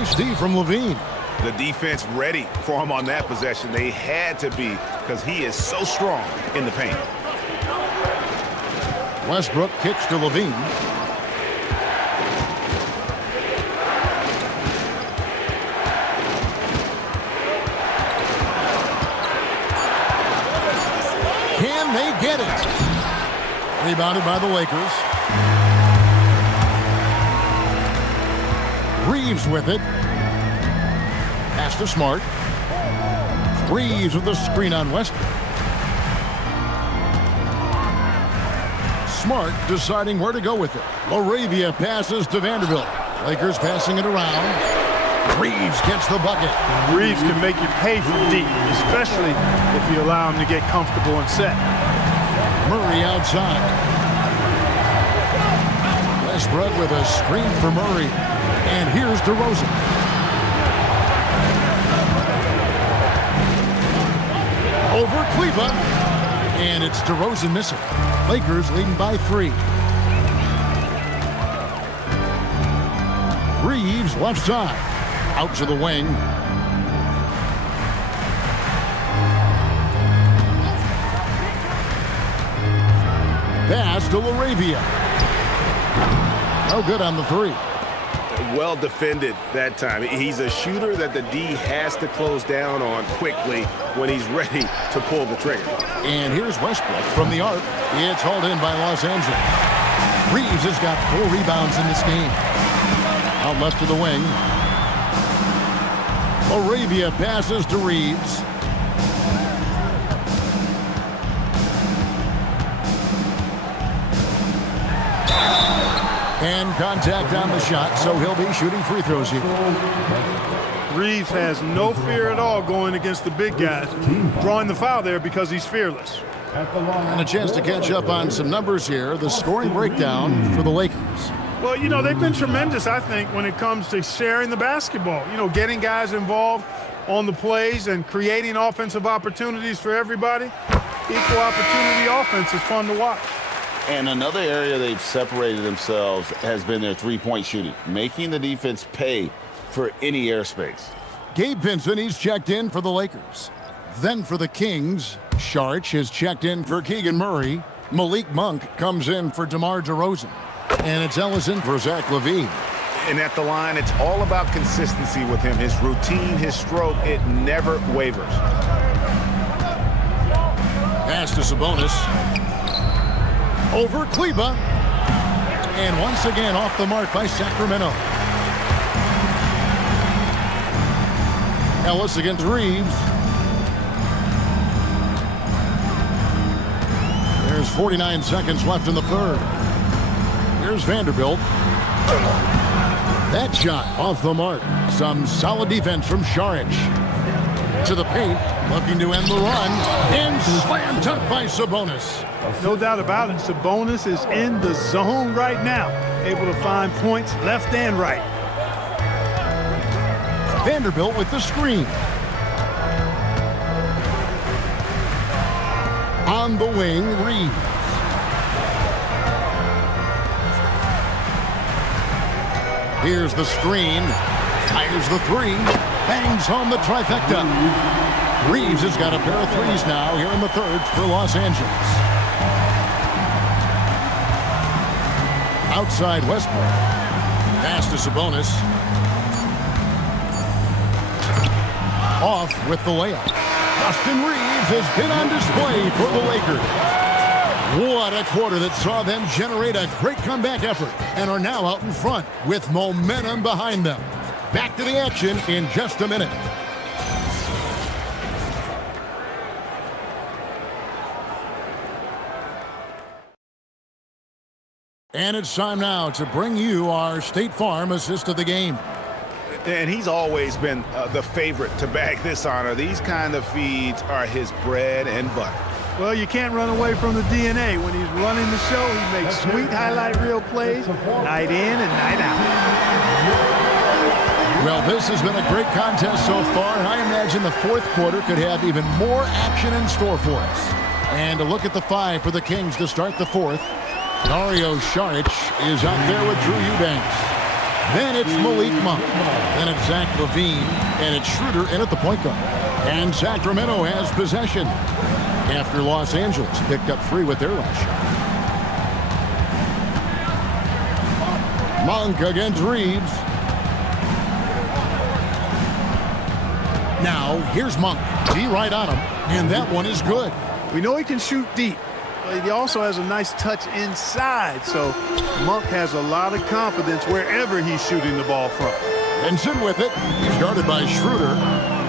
Nice D from Levine. The defense ready for him on that possession. They had to be because he is so strong in the paint. Westbrook kicks to Levine. Can they get it? Rebounded by the Lakers. Reeves with it. Pass to Smart. Reeves with the screen on Westbrook. Smart deciding where to go with it. Laravia passes to Vanderbilt. Lakers passing it around. Reeves gets the bucket. Reeves can make you pay from deep, especially if you allow him to get comfortable and set. Murray outside. Westbrook with a screen for Murray. And here's DeRozan. Over Kleba. And it's DeRozan missing. Lakers leading by 3. Reeves left side. Out to the wing. Pass to Laravia. No good on the 3. Well defended that time. He's a shooter that the D has to close down on quickly when he's ready to pull the trigger. And here's Westbrook from the arc. It's hauled in by Los Angeles. Reeves has got 4 rebounds in this game. Out left to the wing. Laravia passes to Reeves. And contact on the shot, so he'll be shooting free throws here. Reeves has no fear at all going against the big guys, drawing the foul there because he's fearless. And a chance to catch up on some numbers here. The scoring breakdown for the Lakers. Well, you know, they've been tremendous, I think, when it comes to sharing the basketball. You know, getting guys involved on the plays and creating offensive opportunities for everybody. Equal opportunity offense is fun to watch. And another area they've separated themselves has been their three-point shooting, making the defense pay for any airspace. Gabe Vincent, he's checked in for the Lakers. Then for the Kings, Sharch has checked in for Keegan Murray. Malik Monk comes in for DeMar DeRozan. And it's Ellison for Zach LaVine. And at the line, it's all about consistency with him. His routine, his stroke, it never wavers. Pass to Sabonis. Over Kleba. And once again off the mark by Sacramento. Ellis against Reeves. There's 49 seconds left in the third. Here's Vanderbilt. That shot off the mark. Some solid defense from Saric. To the paint, looking to end the run. And slam dunk by Sabonis. No doubt about it. Sabonis is in the zone right now, able to find points left and right. Vanderbilt with the screen. On the wing, Reeves. Here's the screen. Fires the 3. Bangs home the trifecta. Reeves has got a pair of 3s now here in the third for Los Angeles. Outside Westbrook. Pass to Sabonis. Off with the layup. Austin Reeves has been on display for the Lakers. What a quarter that saw them generate a great comeback effort and are now out in front with momentum behind them. Back to the action in just a minute. And it's time now to bring you our State Farm assist of the game. And he's always been the favorite to bag this honor. These kind of feeds are his bread and butter. Well, you can't run away from the DNA. When he's running the show, he makes sweet highlight reel plays night in and night out. Well, this has been a great contest so far, and I imagine the fourth quarter could have even more action in store for us. And a look at the 5 for the Kings to start the fourth. Dario Saric is out there with Drew Eubanks. Then it's Malik Monk. Then it's Zach LaVine. And it's Schroeder in at the point guard. And Sacramento has possession after Los Angeles picked up 3 with their last shot. Monk against Reeves. Now, here's Monk. He right on him. And that one is good. We know he can shoot deep. But he also has a nice touch inside, so Monk has a lot of confidence wherever he's shooting the ball from. Benson with it. He's guarded by Schroeder.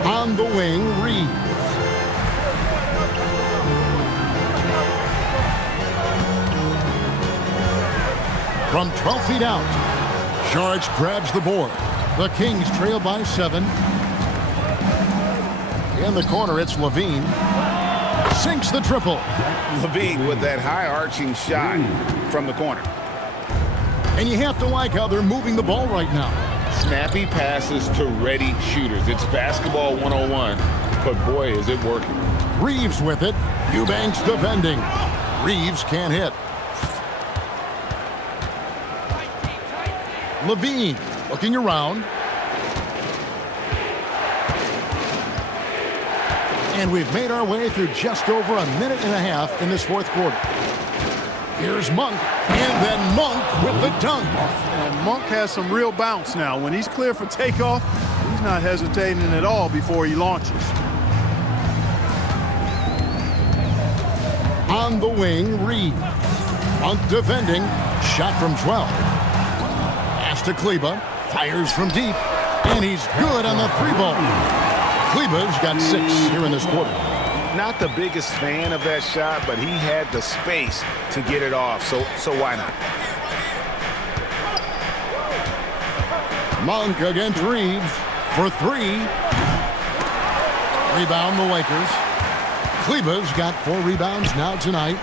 On the wing, Reeves. From 12 feet out, George grabs the board. The Kings trail by 7. In the corner, it's Levine. Sinks the triple. Levine with that high-arching shot from the corner. And you have to like how they're moving the ball right now. Snappy passes to ready shooters. It's basketball 101, but boy, is it working. Reeves with it. Eubanks defending. Reeves can't hit. Levine looking around. And we've made our way through just over a minute and a half in this fourth quarter. Here's Monk, and then Monk with the dunk. And Monk has some real bounce now. When he's clear for takeoff, he's not hesitating at all before he launches. On the wing, Reeves. Monk defending. Shot from 12. Pass to Kleba. Fires from deep. And he's good on the 3-ball. Kleba's got 6 here in this quarter. Not the biggest fan of that shot, but he had the space to get it off, so why not? Monk against Reeves for 3. Rebound the Lakers. Kleba's got 4 rebounds now tonight.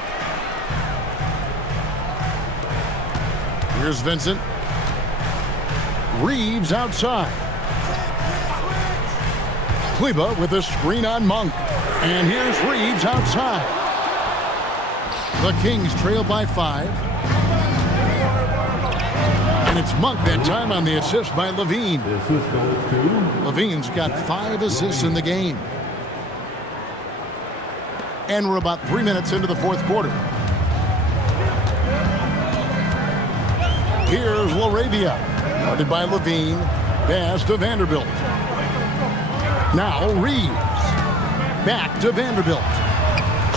Here's Vincent. Reeves outside. Kleba with a screen on Monk. And here's Reeves outside. The Kings trail by 5. And it's Monk that time on the assist by Levine. The assist goes to Levine's got 5 assists in the game. And we're about 3 minutes into the fourth quarter. Here's LaRavia. Guarded by Levine. Pass to Vanderbilt. Now Reeves. Back to Vanderbilt.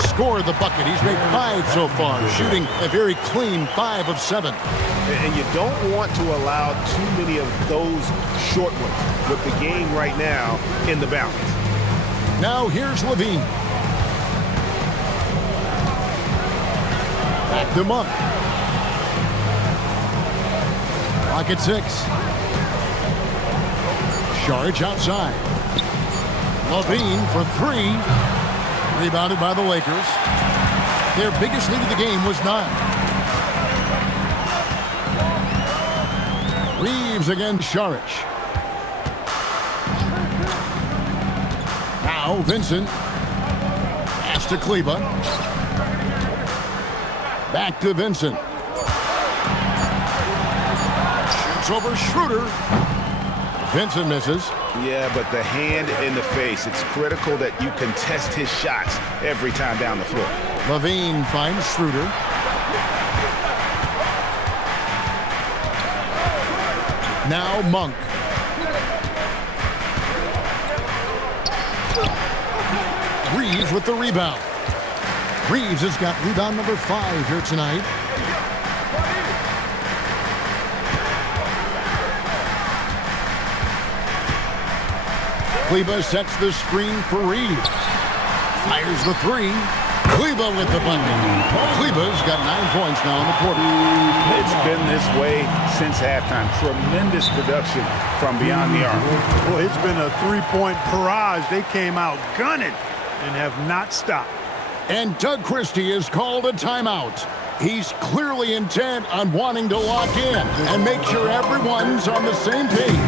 Score the bucket. He's made 5 so far, shooting a very clean 5 of 7. And you don't want to allow too many of those short ones with the game right now in the balance. Now here's Levine. Back to Monk. Clock at 6. Charge outside. Levine for 3. Rebounded by the Lakers. Their biggest lead of the game was 9. Reeves against Saric. Now Vincent. Pass to Kleba. Back to Vincent. Shoots over Schroeder. Vincent misses. Yeah, but the hand in the face, it's critical that you contest his shots every time down the floor. Levine finds Schroeder. Now Monk. Reeves with the rebound. Reeves has got rebound number 5 here tonight. Kleba sets the screen for Reeves. Fires the 3. Kleba with the bucket. Kleba's got 9 points now in the quarter. It's been this way since halftime. Tremendous production from beyond the arc. Boy, it's been a 3-point barrage. They came out gunning and have not stopped. And Doug Christie has called a timeout. He's clearly intent on wanting to lock in and make sure everyone's on the same page.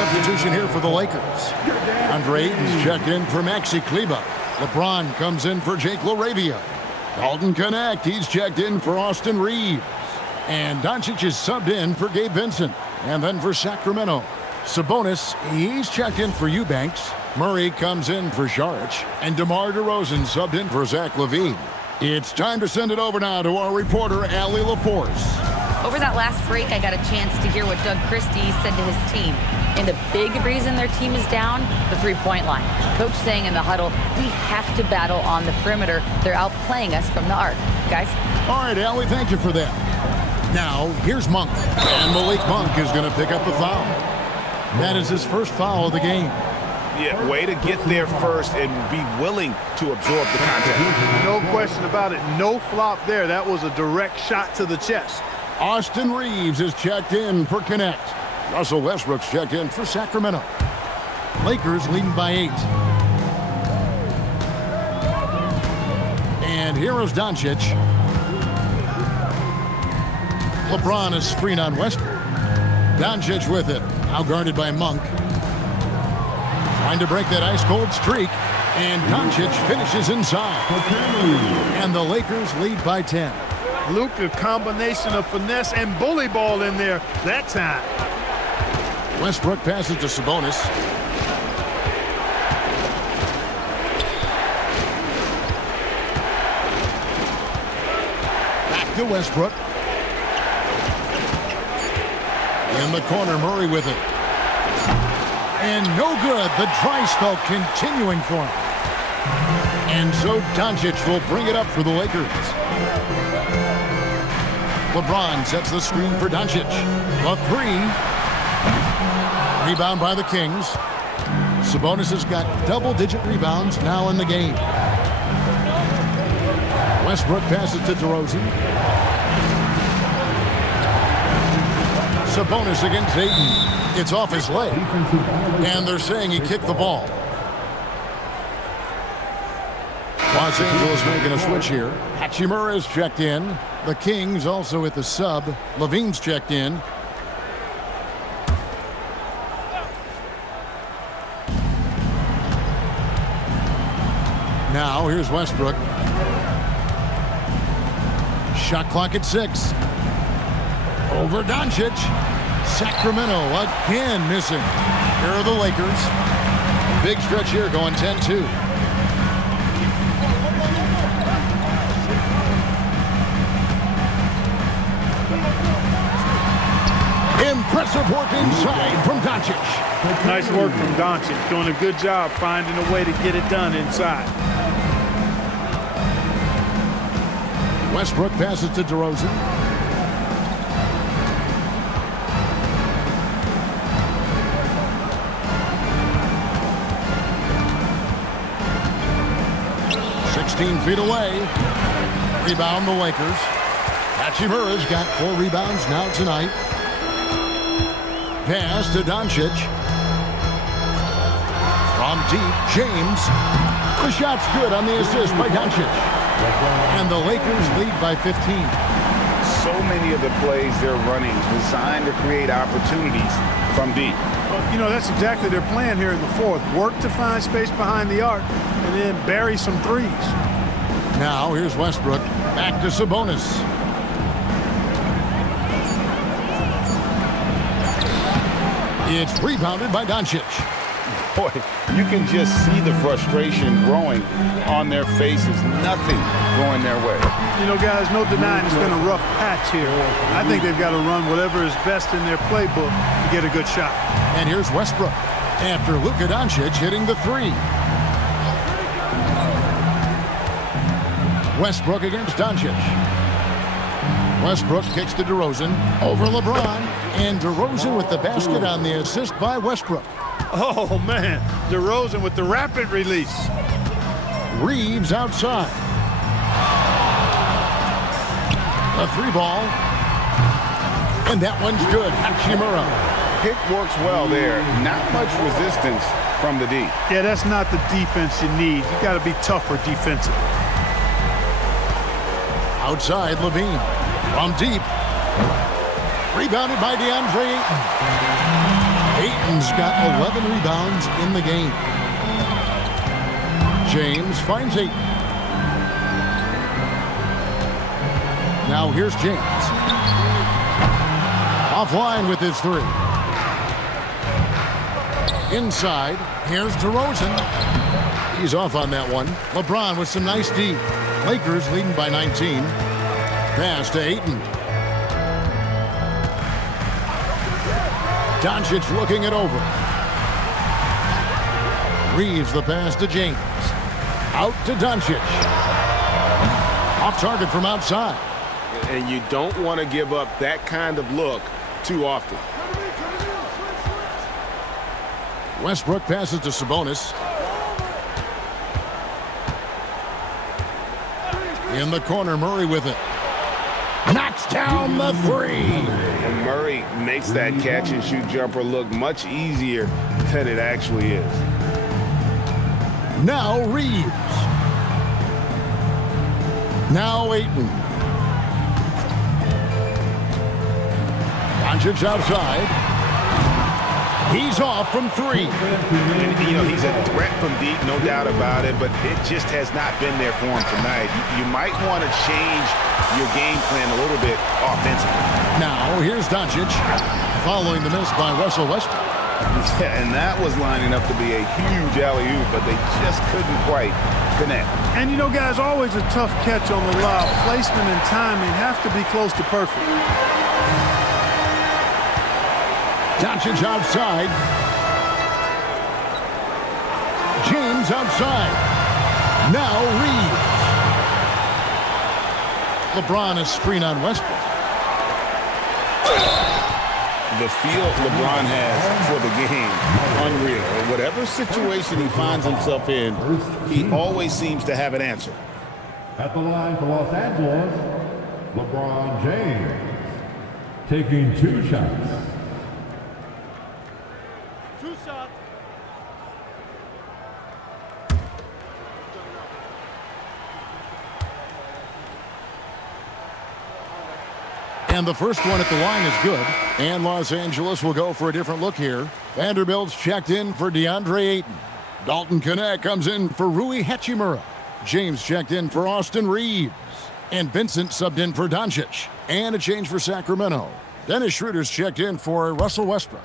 substitution here for the Lakers. Andre Ayton's checked in for Maxi Kleber. LeBron comes in for Jake LaRavia. Dalton Connect, he's checked in for Austin Reeves. And Doncic is subbed in for Gabe Vincent. And then for Sacramento, Sabonis, he's checked in for Eubanks. Murray comes in for Saric. And DeMar DeRozan subbed in for Zach LaVine. It's time to send it over now to our reporter, Allie LaForce. Over that last break, I got a chance to hear what Doug Christie said to his team. And the big reason their team is down, the three-point line. Coach saying in the huddle, we have to battle on the perimeter. They're outplaying us from the arc. Guys? All right, Allie, thank you for that. Now, here's Monk. And Malik Monk is going to pick up the foul. That is his first foul of the game. Yeah, way to get there first and be willing to absorb the contact. No question about it. No flop there. That was a direct shot to the chest. Austin Reeves is checked in for Connect. Russell Westbrook's checked in for Sacramento. Lakers leading by 8. And here is Doncic. LeBron is screen on Westbrook. Doncic with it. Now guarded by Monk. Trying to break that ice-cold streak. And Doncic finishes inside. And the Lakers lead by 10. Luka, combination of finesse and bully ball in there that time. Westbrook passes to Sabonis. Back to Westbrook. In the corner, Murray with it. And no good. The dry spell continuing for him. And so Doncic will bring it up for the Lakers. LeBron sets the screen for Doncic. The 3. Rebound by the Kings. Sabonis has got double-digit rebounds now in the game. Westbrook passes to DeRozan. Sabonis against Ayton. It's off his leg. And they're saying he kicked the ball. Los Angeles making a switch here. Hachimura is checked in. The Kings also with the sub. Levine's checked in. Now here's Westbrook. Shot clock at 6. Over Doncic. Sacramento again missing. Here are the Lakers. Big stretch here going 10-2. Impressive work inside from Doncic. Nice work from Doncic. Doing a good job finding a way to get it done inside. Westbrook passes to DeRozan. Feet away. Rebound the Lakers. Hachimura's got 4 rebounds now tonight. Pass to Doncic. From deep, James. The shot's good on the assist by Doncic. And the Lakers lead by 15. So many of the plays they're running designed to create opportunities from deep. Well, you know, that's exactly their plan here in the fourth. Work to find space behind the arc and then bury some threes. Now here's Westbrook. Back to Sabonis. It's rebounded by Doncic. Boy, you can just see the frustration growing on their faces. Nothing going their way. You know, guys, no denying it's been a rough patch here. I think they've got to run whatever is best in their playbook to get a good shot. And here's Westbrook after Luka Doncic hitting the 3. Westbrook against Doncic. Westbrook kicks to DeRozan. Over LeBron. And DeRozan with the basket on the assist by Westbrook. Oh, man. DeRozan with the rapid release. Reeves outside. A 3 ball. And that one's good. Hachimura. Pick works well there. Not much resistance from the D. Yeah, that's not the defense you need. You got to be tougher defensively. Outside, Levine. From deep. Rebounded by DeAndre Ayton. Ayton's got 11 rebounds in the game. James finds Ayton. Now here's James. Offline with his three. Inside, here's DeRozan. He's off on that one. LeBron with some nice D. Lakers leading by 19. Pass to Ayton. Doncic looking it over. Reeves the pass to James. Out to Doncic. Off target from outside. And you don't want to give up that kind of look too often. Westbrook passes to Sabonis. In the corner, Murray with it. Knocks down the three. And Murray makes that catch-and-shoot jumper look much easier than it actually is. Now Reeves. Now Ayton. Doncic outside. He's off from three. And, you know, he's a threat from deep, no doubt about it, but it just has not been there for him tonight. You might want to change your game plan a little bit offensively. Now, here's Doncic, following the miss by Russell Westbrook. Yeah, and that was lining up to be a huge alley-oop, but they just couldn't quite connect. And, you know, guys, always a tough catch on the lob. Placement and timing have to be close to perfect. Doncic outside. James outside. Now Reeves. LeBron a screen on Westbrook. The feel LeBron has for the game, unreal. In whatever situation he finds himself in, he always seems to have an answer. At the line for Los Angeles, LeBron James taking 2 shots. And the first one at the line is good. And Los Angeles will go for a different look here. Vanderbilt's checked in for DeAndre Ayton. Dalton Knecht comes in for Rui Hachimura. James checked in for Austin Reeves. And Vincent subbed in for Doncic. And a change for Sacramento. Dennis Schroeder's checked in for Russell Westbrook.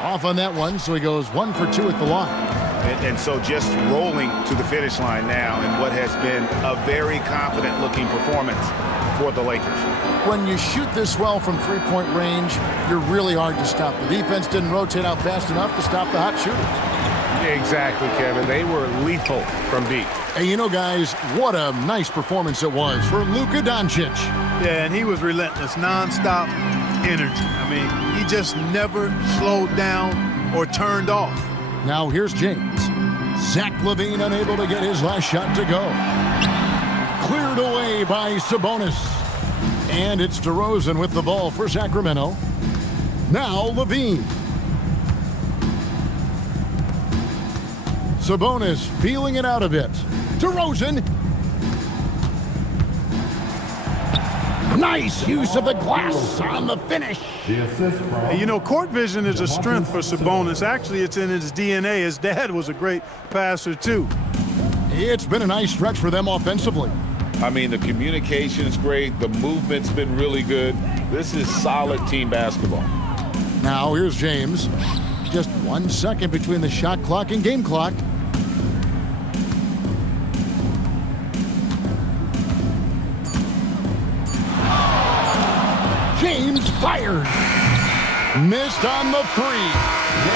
Off on that one, so he goes 1 for 2 at the line. And so just rolling to the finish line now in what has been a very confident-looking performance for the Lakers. When you shoot this well from three-point range, you're really hard to stop. The defense didn't rotate out fast enough to stop the hot shooters. Exactly, Kevin. They were lethal from deep. And you know, guys, what a nice performance it was for Luka Doncic. Yeah, and he was relentless, nonstop energy. I mean, he just never slowed down or turned off. Now here's James. Zach LaVine unable to get his last shot to go. Cleared away by Sabonis. And it's DeRozan with the ball for Sacramento. Now LaVine. Sabonis feeling it out a bit. DeRozan. Nice use of the glass on the finish. The assist from... And, you know, court vision is a strength for Sabonis. Actually, it's in his DNA. His dad was a great passer, too. It's been a nice stretch for them offensively. I mean, the communication's great. The movement's been really good. This is solid team basketball. Now here's James. Just 1 second between the shot clock and game clock. James fired. Missed on the three.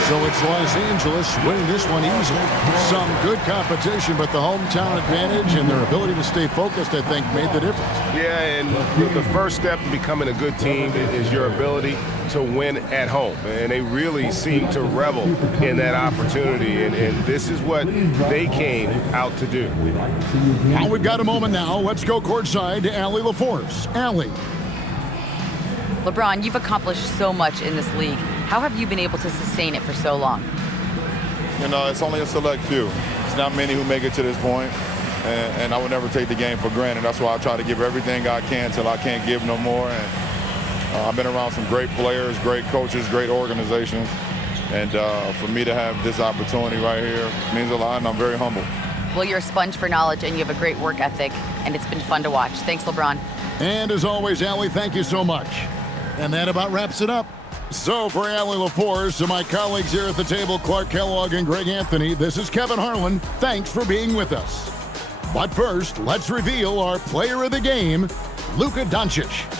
So it's Los Angeles winning this one easily. Some good competition, but the hometown advantage and their ability to stay focused, I think, made the difference. Yeah, and the first step in becoming a good team is your ability to win at home. And they really seem to revel in that opportunity. And this is what they came out to do. Now we've got a moment now. Let's go courtside to Allie LaForce. Allie. LeBron, you've accomplished so much in this league. How have you been able to sustain it for so long? You know, it's only a select few. It's not many who make it to this point. and I would never take the game for granted. That's why I try to give everything I can till I can't give no more. And I've been around some great players, great coaches, great organizations. And for me to have this opportunity right here means a lot, and I'm very humble. Well, you're a sponge for knowledge, and you have a great work ethic, and it's been fun to watch. Thanks, LeBron. And as always, Allie, thank you so much. And that about wraps it up. So for Allie LaForce, to my colleagues here at the table, Clark Kellogg and Greg Anthony, this is Kevin Harlan. Thanks for being with us. But first, let's reveal our player of the game, Luka Doncic.